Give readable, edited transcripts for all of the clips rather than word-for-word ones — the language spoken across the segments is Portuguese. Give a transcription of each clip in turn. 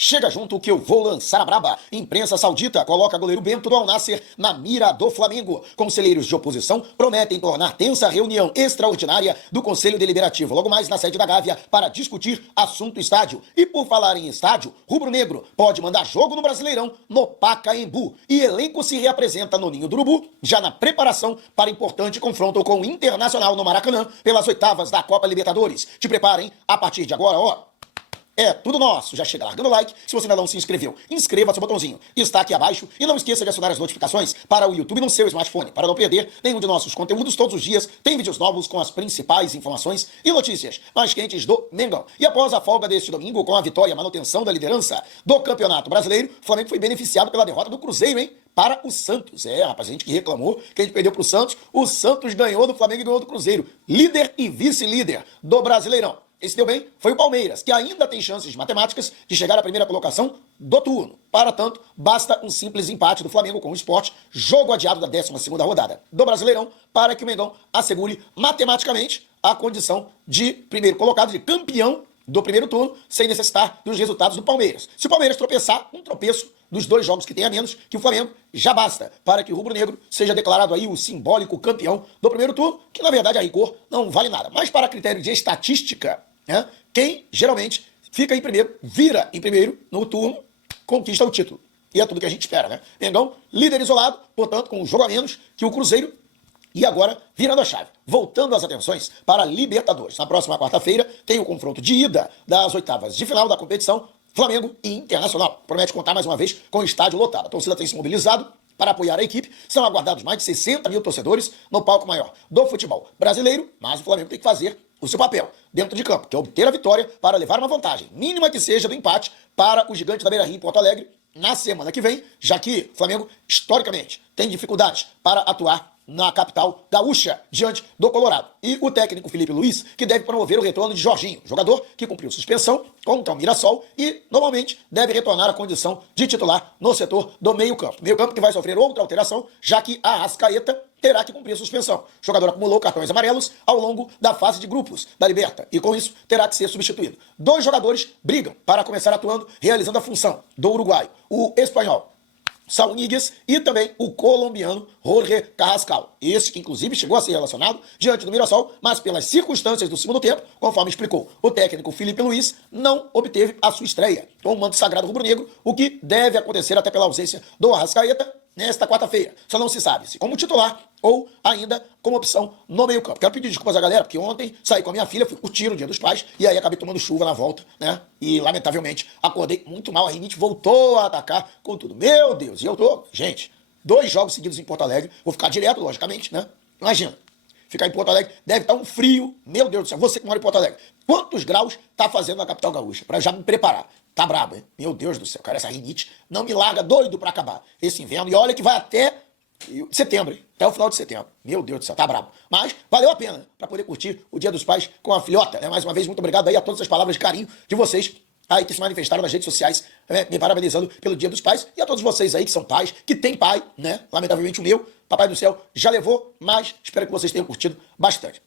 Chega junto que eu vou lançar a braba. Imprensa saudita coloca goleiro Bento do Al Nassr na mira do Flamengo. Conselheiros de oposição prometem tornar tensa a reunião extraordinária do Conselho Deliberativo, logo mais na sede da Gávea, para discutir assunto estádio. E por falar em estádio, Rubro Negro pode mandar jogo no Brasileirão no Pacaembu. E elenco se reapresenta no Ninho do Urubu, já na preparação para importante confronto com o Internacional no Maracanã, pelas oitavas da Copa Libertadores. Te preparem, a partir de agora, ó. É tudo nosso. Já chega largando o like. Se você ainda não se inscreveu, inscreva seu botãozinho. Está aqui abaixo. E não esqueça de acionar as notificações para o YouTube no seu smartphone. Para não perder nenhum de nossos conteúdos todos os dias, tem vídeos novos com as principais informações e notícias mais quentes do Mengão. E após a folga deste domingo, com a vitória e a manutenção da liderança do Campeonato Brasileiro, o Flamengo foi beneficiado pela derrota do Cruzeiro, hein? Para o Santos. Rapaz, a gente que reclamou que a gente perdeu pro Santos, o Santos ganhou do Flamengo e ganhou do Cruzeiro. Líder e vice-líder do Brasileirão. Esse deu bem foi o Palmeiras, que ainda tem chances matemáticas de chegar à primeira colocação do turno. Para tanto, basta um simples empate do Flamengo com o Sport, jogo adiado da 12ª rodada do Brasileirão, para que o Mengão assegure matematicamente a condição de primeiro colocado, de campeão do primeiro turno, sem necessitar dos resultados do Palmeiras. Se o Palmeiras tropeçar, um tropeço dos 2 jogos que tem a menos que o Flamengo, já basta para que o Rubro Negro seja declarado aí o simbólico campeão do primeiro turno, que na verdade a rigor não vale nada. Mas para critério de estatística, quem geralmente fica em primeiro, vira em primeiro no turno, conquista o título. E é tudo que a gente espera, né? Mengão, líder isolado, portanto, com um jogo a menos que o Cruzeiro. E agora, virando a chave, voltando as atenções para a Libertadores. Na próxima quarta-feira tem o confronto de ida das oitavas de final da competição, Flamengo e Internacional. Promete contar mais uma vez com o estádio lotado. A torcida tem se mobilizado para apoiar a equipe. São aguardados mais de 60 mil torcedores no palco maior do futebol brasileiro, mas o Flamengo tem que fazer o seu papel dentro de campo, que é obter a vitória para levar uma vantagem, mínima que seja, do empate para o gigante da Beira-Rio em Porto Alegre na semana que vem, já que o Flamengo, historicamente, tem dificuldades para atuar na capital gaúcha, diante do Colorado. E o técnico Felipe Luiz, que deve promover o retorno de Jorginho, jogador que cumpriu suspensão contra o Mirassol e, normalmente, deve retornar à condição de titular no setor do meio-campo. Meio-campo que vai sofrer outra alteração, já que a Arrascaeta terá que cumprir a suspensão. O jogador acumulou cartões amarelos ao longo da fase de grupos da Liberta e, com isso, terá que ser substituído. 2 jogadores brigam para começar atuando, realizando a função do uruguaio, o espanhol Saúl Ñíguez e também o colombiano Jorge Carrascal. Esse que, inclusive, chegou a ser relacionado diante do Mirassol, mas pelas circunstâncias do segundo tempo, conforme explicou o técnico Felipe Luiz, não obteve a sua estreia com o manto sagrado rubro-negro, o que deve acontecer até pela ausência do Arrascaeta nesta quarta-feira. Só não se sabe se como titular ou ainda como opção no meio-campo. Quero pedir desculpas à galera, porque ontem saí com a minha filha, fui curtir o Dia dos Pais, e aí acabei tomando chuva na volta, né? E, lamentavelmente, acordei muito mal. A rinite voltou a atacar com tudo. Meu Deus! E eu tô, gente, 2 jogos seguidos em Porto Alegre. Vou ficar direto, logicamente, né? Imagina, ficar em Porto Alegre deve estar um frio. Meu Deus do céu, você que mora em Porto Alegre, quantos graus tá fazendo na capital gaúcha? Pra já me preparar. Tá brabo, hein? Meu Deus do céu, cara, essa rinite não me larga, doido pra acabar esse inverno. E olha que vai até setembro, hein? Até o final de setembro. Meu Deus do céu, tá brabo. Mas valeu a pena, né? Pra poder curtir o Dia dos Pais com a filhota, né? Mais uma vez, muito obrigado aí a todas as palavras de carinho de vocês aí que se manifestaram nas redes sociais, né? Me parabenizando pelo Dia dos Pais. E a todos vocês aí que são pais, que têm pai, né? Lamentavelmente o meu, Papai do Céu já levou, mas espero que vocês tenham curtido bastante.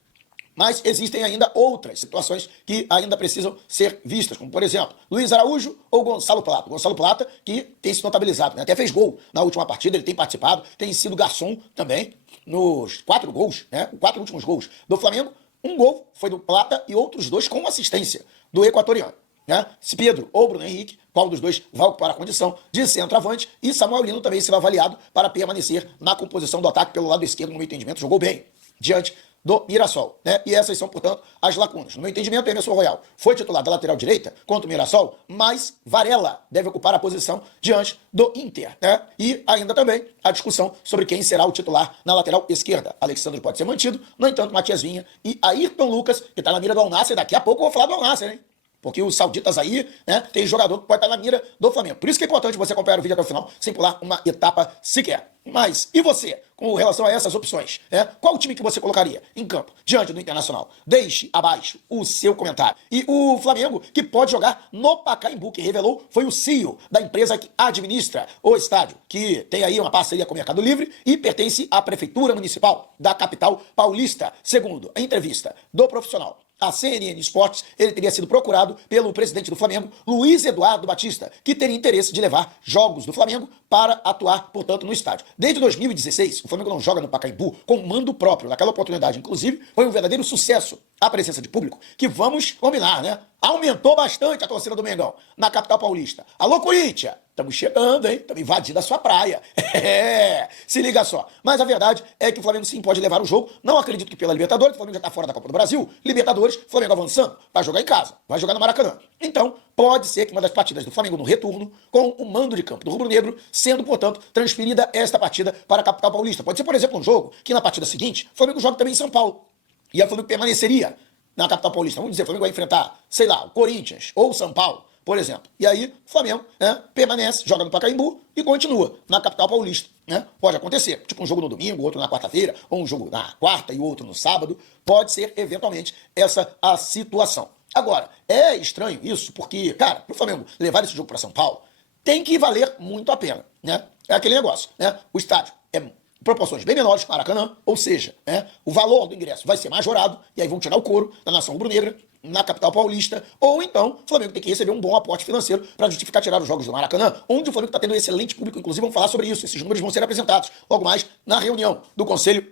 Mas existem ainda outras situações que ainda precisam ser vistas, como, por exemplo, Luiz Araújo ou Gonçalo Plata. Gonçalo Plata, que tem se notabilizado, né? Até fez gol na última partida, ele tem participado, tem sido garçom também nos 4 gols, né? Os 4 últimos gols do Flamengo. Um gol foi do Plata e outros 2 com assistência do equatoriano, né? Se Pedro ou Bruno Henrique, qual dos 2 vai ocupar a condição de centroavante, e Samuel Lino também será avaliado para permanecer na composição do ataque pelo lado esquerdo, no meu entendimento, jogou bem diante do Mirassol, né? E essas são, portanto, as lacunas. No meu entendimento, Emerson Royal foi titular da lateral direita contra o Mirassol, mas Varela deve ocupar a posição diante do Inter, né? E ainda também a discussão sobre quem será o titular na lateral esquerda. Alexandre pode ser mantido, no entanto, Matias Vinha e Ayrton Lucas, que está na mira do Al Nassr. Daqui a pouco eu vou falar do Al Nassr, hein? Porque os sauditas aí, né, tem jogador que pode estar na mira do Flamengo. Por isso que é importante você acompanhar o vídeo até o final, sem pular uma etapa sequer. Mas, e você, com relação a essas opções? Qual time que você colocaria em campo, diante do Internacional? Deixe abaixo o seu comentário. E o Flamengo, que pode jogar no Pacaembu, que revelou, foi o CEO da empresa que administra o estádio, que tem aí uma parceria com o Mercado Livre e pertence à Prefeitura Municipal da capital paulista, segundo a entrevista do profissional a CNN Esportes, ele teria sido procurado pelo presidente do Flamengo, Luiz Eduardo Batista, que teria interesse de levar jogos do Flamengo para atuar, portanto, no estádio. Desde 2016, o Flamengo não joga no Pacaembu com mando próprio. Naquela oportunidade, inclusive, foi um verdadeiro sucesso a presença de público, que vamos combinar, né? Aumentou bastante a torcida do Mengão na capital paulista. Alô, Corinthians! Estamos chegando, hein? Estamos invadindo a sua praia. Se liga só. Mas a verdade é que o Flamengo sim pode levar o jogo. Não acredito que pela Libertadores, o Flamengo já está fora da Copa do Brasil. Libertadores, Flamengo avançando, vai jogar em casa, vai jogar no Maracanã. Então, pode ser que uma das partidas do Flamengo no retorno, com o mando de campo do rubro-negro, sendo, portanto, transferida esta partida para a capital paulista. Pode ser, por exemplo, um jogo que na partida seguinte, o Flamengo joga também em São Paulo. E o Flamengo permaneceria na capital paulista. Vamos dizer, o Flamengo vai enfrentar, sei lá, o Corinthians ou o São Paulo, por exemplo. E aí, o Flamengo, né, permanece, joga no Pacaembu e continua na capital paulista. Né? Pode acontecer, tipo um jogo no domingo, outro na quarta-feira, ou um jogo na quarta e outro no sábado. Pode ser, eventualmente, essa a situação. Agora, é estranho isso, porque, cara, para o Flamengo levar esse jogo para São Paulo, tem que valer muito a pena. Né? É aquele negócio, né? O estádio é proporções bem menores que o Maracanã, ou seja, né, o valor do ingresso vai ser majorado, e aí vão tirar o couro da nação rubro-negra na capital paulista, ou então o Flamengo tem que receber um bom aporte financeiro para justificar tirar os jogos do Maracanã, onde o Flamengo está tendo um excelente público, inclusive vamos falar sobre isso, esses números vão ser apresentados logo mais na reunião do Conselho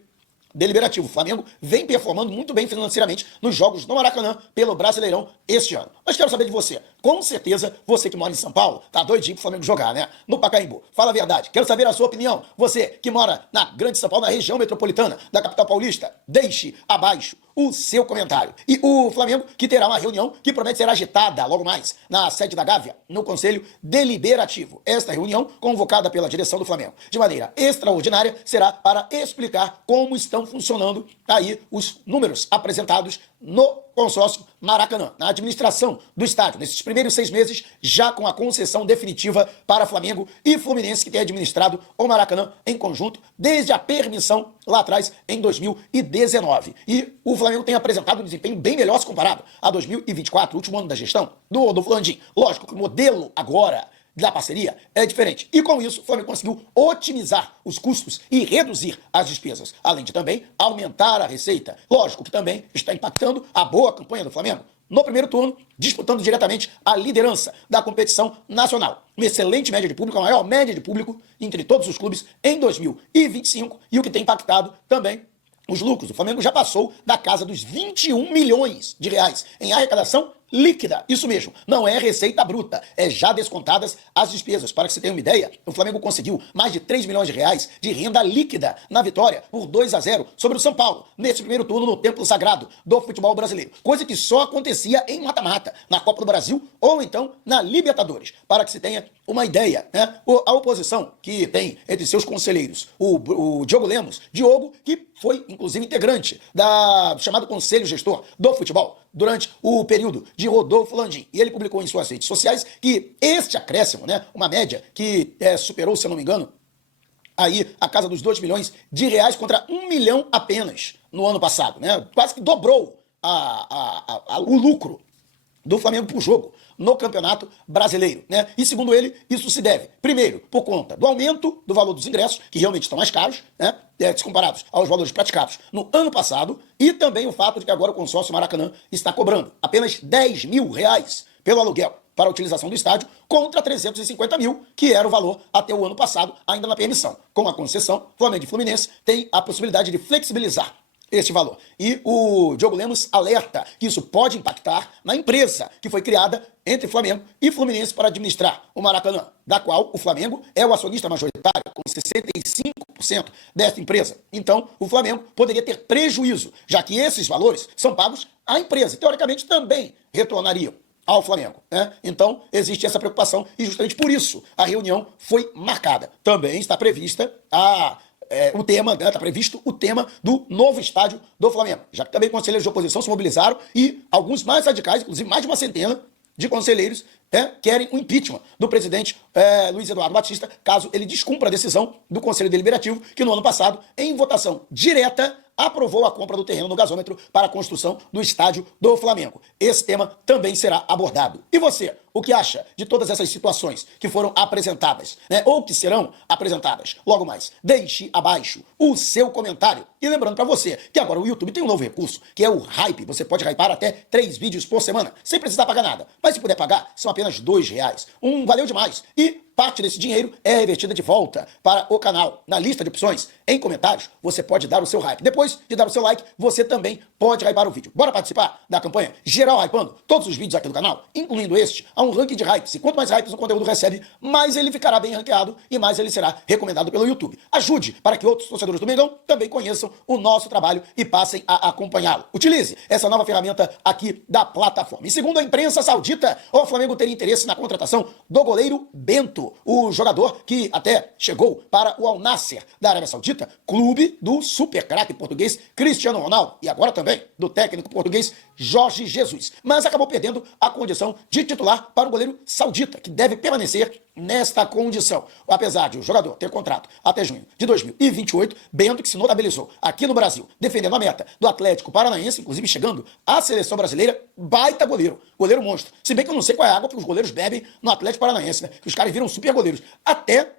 Deliberativo. O Flamengo vem performando muito bem financeiramente nos jogos no Maracanã pelo Brasileirão este ano. Mas quero saber de você. Com certeza, você que mora em São Paulo, tá doidinho pro Flamengo jogar, né? No Pacaembu. Fala a verdade. Quero saber a sua opinião. Você que mora na Grande São Paulo, na região metropolitana da capital paulista, deixe abaixo o seu comentário. E o Flamengo, que terá uma reunião que promete ser agitada logo mais na sede da Gávea, no Conselho Deliberativo. Esta reunião, convocada pela direção do Flamengo de maneira extraordinária, será para explicar como estão funcionando aí os números apresentados no consórcio Maracanã, na administração do estádio, nesses primeiros 6 meses, já com a concessão definitiva para Flamengo e Fluminense, que tem administrado o Maracanã em conjunto desde a permissão lá atrás, em 2019. E o Flamengo tem apresentado um desempenho bem melhor se comparado a 2024, último ano da gestão do Flandim. Lógico que o modelo agora da parceria é diferente. E com isso, o Flamengo conseguiu otimizar os custos e reduzir as despesas, além de também aumentar a receita. Lógico que também está impactando a boa campanha do Flamengo no primeiro turno, disputando diretamente a liderança da competição nacional. Uma excelente média de público, a maior média de público entre todos os clubes em 2025, e o que tem impactado também os lucros. O Flamengo já passou da casa dos 21 milhões de reais em arrecadação líquida. Isso mesmo, não é receita bruta, é já descontadas as despesas. Para que você tenha uma ideia, o Flamengo conseguiu mais de 3 milhões de reais de renda líquida na vitória por 2-0 sobre o São Paulo, nesse primeiro turno no templo sagrado do futebol brasileiro. Coisa que só acontecia em mata-mata, na Copa do Brasil ou então na Libertadores. Para que você tenha uma ideia, né? A oposição que tem entre seus conselheiros o Diogo Lemos, Diogo, que foi inclusive integrante da chamado Conselho Gestor do Futebol durante o período de Rodolfo Landim. E ele publicou em suas redes sociais que este acréscimo, né, uma média que superou, se eu não me engano, aí a casa dos 2 milhões de reais contra 1 milhão apenas no ano passado, né? Quase que dobrou o lucro do Flamengo por jogo no Campeonato Brasileiro, né? E segundo ele, isso se deve, primeiro, por conta do aumento do valor dos ingressos, que realmente estão mais caros, né? Se comparados aos valores praticados no ano passado, e também o fato de que agora o consórcio Maracanã está cobrando apenas 10 mil reais pelo aluguel para a utilização do estádio, contra 350 mil, que era o valor até o ano passado, ainda na permissão. Com a concessão, Flamengo e Fluminense têm a possibilidade de flexibilizar este valor. E o Diogo Lemos alerta que isso pode impactar na empresa que foi criada entre Flamengo e Fluminense para administrar o Maracanã, da qual o Flamengo é o acionista majoritário, com 65% desta empresa. Então, o Flamengo poderia ter prejuízo, já que esses valores são pagos à empresa. Teoricamente, também retornariam ao Flamengo, né? Então, existe essa preocupação e justamente por isso a reunião foi marcada. Também está prevista o tema, né, está previsto o tema do novo estádio do Flamengo, já que também conselheiros de oposição se mobilizaram e alguns mais radicais, inclusive mais de uma centena de conselheiros, querem o impeachment do presidente Luiz Eduardo Batista, caso ele descumpra a decisão do Conselho Deliberativo, que no ano passado, em votação direta, aprovou a compra do terreno no gasômetro para a construção do estádio do Flamengo. Esse tema também será abordado. E você, o que acha de todas essas situações que foram apresentadas, né, ou que serão apresentadas logo mais? Deixe abaixo o seu comentário. E lembrando para você que agora o YouTube tem um novo recurso, que é o Hype. Você pode hypar até 3 vídeos por semana, sem precisar pagar nada. Mas se puder pagar, são apenas R$2. Valeu demais. E parte desse dinheiro é revertida de volta para o canal. Na lista de opções, em comentários, você pode dar o seu hype. Depois de dar o seu like, você também pode hypar o vídeo. Bora participar da campanha Geral Hypando todos os vídeos aqui do canal, incluindo este, a um ranking de hypes. E quanto mais hypes o conteúdo recebe, mais ele ficará bem ranqueado e mais ele será recomendado pelo YouTube. Ajude para que outros torcedores do Mengão também conheçam o nosso trabalho e passem a acompanhá-lo. Utilize essa nova ferramenta aqui da plataforma. E segundo a imprensa saudita, o Flamengo teria interesse na contratação do goleiro Bento, o jogador que até chegou para o Al Nassr da Arábia Saudita, clube do super craque português Cristiano Ronaldo e agora também do técnico português Jorge Jesus, mas acabou perdendo a condição de titular para o goleiro saudita, que deve permanecer nesta condição. Apesar de o jogador ter contrato até junho de 2028, Bento, que se notabilizou aqui no Brasil, defendendo a meta do Atlético Paranaense, inclusive chegando à seleção brasileira, baita goleiro, goleiro monstro. Se bem que eu não sei qual é a água que os goleiros bebem no Atlético Paranaense, né? Que os caras viram super goleiros. Até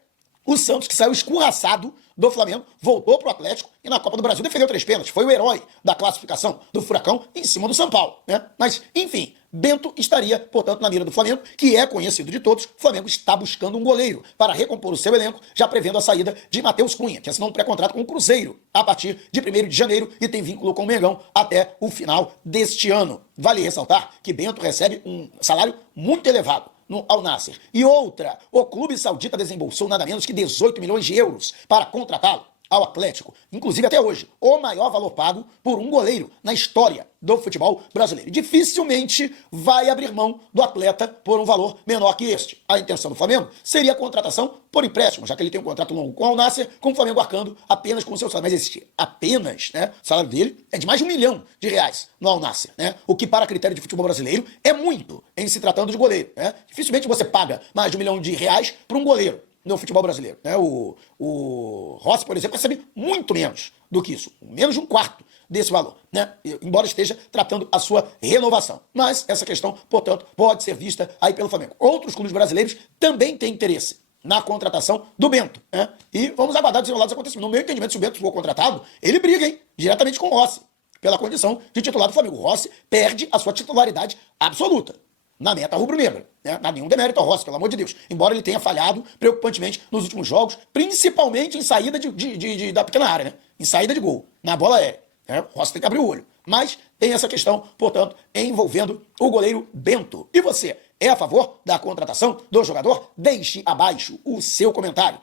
o Santos, que saiu escorraçado do Flamengo, voltou pro Atlético e na Copa do Brasil defendeu 3 pênaltis. Foi o herói da classificação do Furacão em cima do São Paulo, né? Mas, enfim, Bento estaria, portanto, na mira do Flamengo, que é conhecido de todos. O Flamengo está buscando um goleiro para recompor o seu elenco, já prevendo a saída de Matheus Cunha, que assinou um pré-contrato com o Cruzeiro a partir de 1º de janeiro e tem vínculo com o Mengão até o final deste ano. Vale ressaltar que Bento recebe um salário muito elevado no Al Nassr. E outra, o clube saudita desembolsou nada menos que 18 milhões de euros para contratá-lo ao Atlético. Inclusive, até hoje, o maior valor pago por um goleiro na história do futebol brasileiro. Dificilmente vai abrir mão do atleta por um valor menor que este. A intenção do Flamengo seria a contratação por empréstimo, já que ele tem um contrato longo com o Al Nassr, com o Flamengo arcando apenas com o seu salário. Mas existe apenas, né? O salário dele é de mais de R$1 milhão no Al Nassr, né? O que, para critério de futebol brasileiro, é muito em se tratando de goleiro, né? Dificilmente você paga mais de R$1 milhão para um goleiro no futebol brasileiro, né? O Rossi, por exemplo, recebe muito menos do que isso, menos de um quarto desse valor, né? Embora esteja tratando a sua renovação. Mas essa questão, portanto, pode ser vista aí pelo Flamengo. Outros clubes brasileiros também têm interesse na contratação do Bento, né? E vamos aguardar desenrolar dos acontecimentos. No meu entendimento, se o Bento for contratado, ele briga, hein? Diretamente com o Rossi, pela condição de titular do Flamengo. O Rossi perde a sua titularidade absoluta na meta rubro-negra, né? Não há nenhum demérito ao Rossi, pelo amor de Deus. Embora ele tenha falhado preocupantemente nos últimos jogos, principalmente em saída da pequena área, né? Em saída de gol, na bola aérea. Né? O Rossi tem que abrir o olho. Mas tem essa questão, portanto, envolvendo o goleiro Bento. E você, é a favor da contratação do jogador? Deixe abaixo o seu comentário.